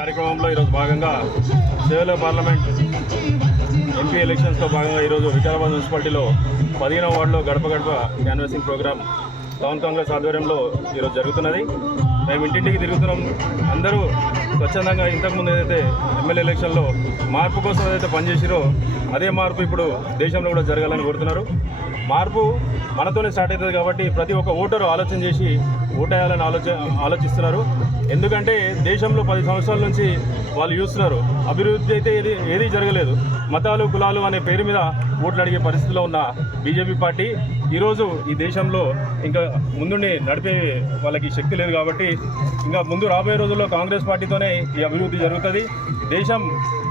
కార్యక్రమంలో ఈరోజు భాగంగా సేవల పార్లమెంట్ ఎంపీ ఎలక్షన్స్లో భాగంగా ఈరోజు వికారాబాద్ మున్సిపాలిటీలో 15వ వార్డులో గడప గడప క్యాన్వాసింగ్ ప్రోగ్రామ్ టౌన్ కాంగ్రెస్ ఆధ్వర్యంలో ఈరోజు జరుగుతున్నది. మేము ఇంటింటికి తిరుగుతున్నాం. అందరూ స్వచ్ఛందంగా ఇంతకుముందు ఏదైతే ఎమ్మెల్యే ఎలక్షన్లో మార్పు కోసం ఏదైతే పనిచేసిరో అదే మార్పు ఇప్పుడు దేశంలో కూడా జరగాలని కోరుతున్నారు. మార్పు మనతోనే స్టార్ట్ అవుతుంది కాబట్టి ప్రతి ఒక్క ఓటరు ఆలోచన చేసి ఓటేయాలని ఆలోచిస్తున్నారు. ఎందుకంటే దేశంలో 10 సంవత్సరాల నుంచి వాళ్ళు చూస్తున్నారు, అభివృద్ధి అయితే ఏది జరగలేదు. మతాలు కులాలు అనే పేరు మీద ఓట్లు అడిగే పరిస్థితిలో ఉన్న బీజేపీ పార్టీ ఈరోజు ఈ దేశంలో ఇంకా ముందుండి నడిపే వాళ్ళకి శక్తి లేదు కాబట్టి ఇంకా ముందు రాబోయే రోజుల్లో కాంగ్రెస్ పార్టీతోనే ఈ అభివృద్ధి జరుగుతుంది. దేశం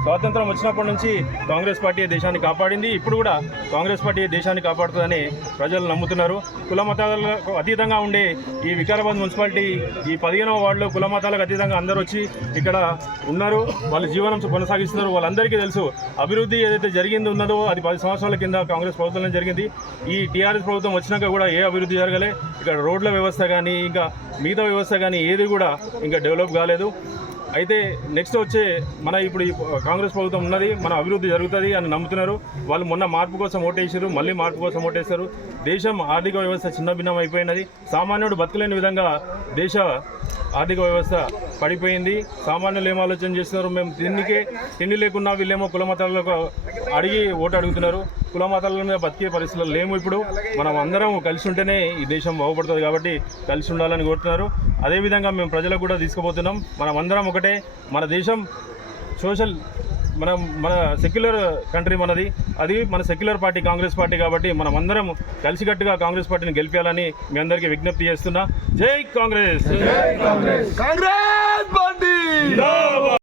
స్వాతంత్రం వచ్చినప్పటి నుంచి కాంగ్రెస్ పార్టీ దేశాన్ని కాపాడింది. ఇప్పుడు కూడా కాంగ్రెస్ పార్టీ దేశాన్ని కాపాడుతుందని ప్రజలు నమ్ముతున్నారు. కుల మతాలకు అతీతంగా ఉండే ఈ వికారాబాద్ మున్సిపాలిటీ ఈ 15వ వార్డులో కుల మతాలకు అతీతంగా అందరూ వచ్చి ఇక్కడ ఉన్నారు. వాళ్ళ జీవనం కొనసాగిస్తున్నారు. వాళ్ళందరికీ తెలుసు అభివృద్ధి ఏదైతే జరిగింది ఉన్నదో అది 10 సంవత్సరాల కింద కాంగ్రెస్ ప్రభుత్వంలో జరిగింది. ఈ టీఆర్ఎస్ ప్రభుత్వం వచ్చినాక కూడా ఏ అభివృద్ధి జరగలే. ఇక్కడ రోడ్ల వ్యవస్థ కానీ ఇంకా మిగతా వ్యవస్థ కానీ ఏది కూడా ఇంకా డెవలప్ కాలేదు. అయితే నెక్స్ట్ వచ్చే ఇప్పుడు ఈ కాంగ్రెస్ ప్రభుత్వం ఉన్నది, మన అభివృద్ధి జరుగుతుంది అని నమ్ముతున్నారు. వాళ్ళు మొన్న మార్పు కోసం ఓటేసారు, మళ్ళీ మార్పు కోసం ఓటేస్తారు. దేశం ఆర్థిక వ్యవస్థ చిన్నభిన్నం అయిపోయినది. సామాన్యుడు బతకలేని విధంగా దేశ ఆర్థిక వ్యవస్థ పడిపోయింది. సామాన్యులు ఏం ఆలోచన చేస్తున్నారు, మేము తిండి లేకున్నా వీళ్ళేమో కుల మతాలకు అడిగి ఓటు అడుగుతున్నారు. కుల మతాల మీద బతికే పరిస్థితులు లేము. ఇప్పుడు మనం అందరం కలిసి ఉంటేనే ఈ దేశం బాగుపడుతుంది కాబట్టి కలిసి ఉండాలని కోరుతున్నారు. అదేవిధంగా మేము ప్రజలకు కూడా తీసుకుపోతున్నాం. మనం అందరం ఒకటే. మన దేశం సోషల్ మన సెక్యులర్ కంట్రీ మనది. అది మన సెక్యులర్ పార్టీ కాంగ్రెస్ పార్టీ కాబట్టి మనం అందరం కలిసికట్టుగా కాంగ్రెస్ పార్టీని గెలిపేయాలని మీ అందరికీ విజ్ఞప్తి చేస్తున్నా. జై కాంగ్రెస్, కాంగ్రెస్ పార్టీ.